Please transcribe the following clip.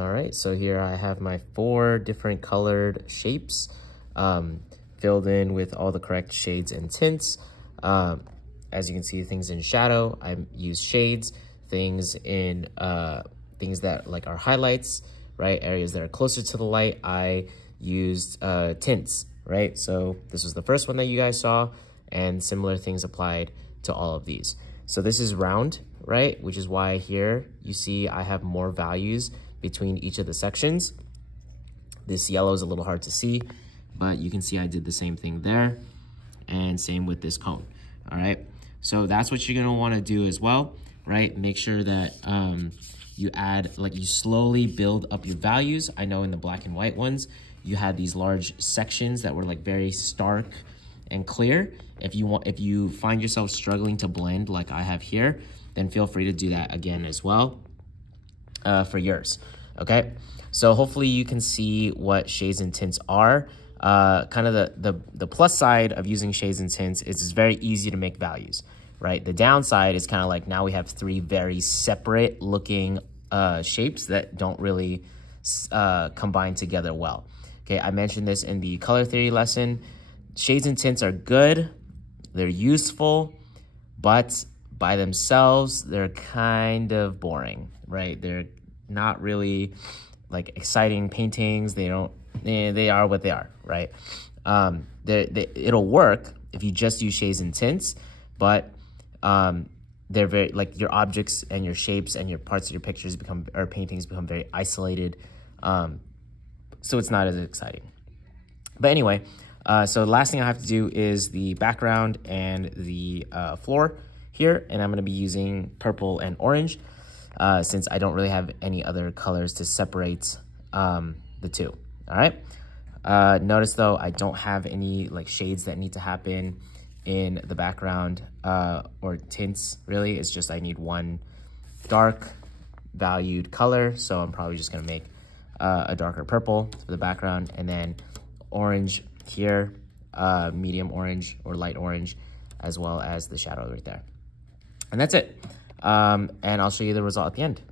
All right, so here I have my 4 different colored shapes filled in with all the correct shades and tints. As you can see, things in shadow, I use shades. Things in things that like are highlights, right? Areas that are closer to the light, I used tints, right? So this was the first one that you guys saw, and similar things applied to all of these. So this is round, right? Which is why here you see I have more values between each of the sections. This yellow is a little hard to see, but you can see I did the same thing there, and same with this cone, all right? So that's what you're gonna wanna do as well, right? Make sure that you add, like you slowly build up your values. I know in the black and white ones, you had these large sections that were like very stark and clear. If you find yourself struggling to blend like I have here, then feel free to do that again as well for yours, okay? So hopefully you can see what shades and tints are. Kind of the plus side of using shades and tints is it's very easy to make values, right? The downside is kind of like now we have 3 very separate looking shapes that don't really combine together well. Okay, I mentioned this in the color theory lesson. Shades and tints are good, they're useful, but by themselves, they're kind of boring, right? They're not really like exciting paintings. They are what they are, right? It'll work if you just use shades and tints, but they're very, like your objects and your shapes and your parts of your pictures or paintings become very isolated. So it's not as exciting. But anyway, so the last thing I have to do is the background and the floor here, and I'm gonna be using purple and orange since I don't really have any other colors to separate the two, all right? Notice though, I don't have any like shades that need to happen in the background or tints really. It's just I need one dark valued color, so I'm probably just gonna make a darker purple for the background, and then orange here, medium orange or light orange, as well as the shadow right there. And that's it. And I'll show you the result at the end.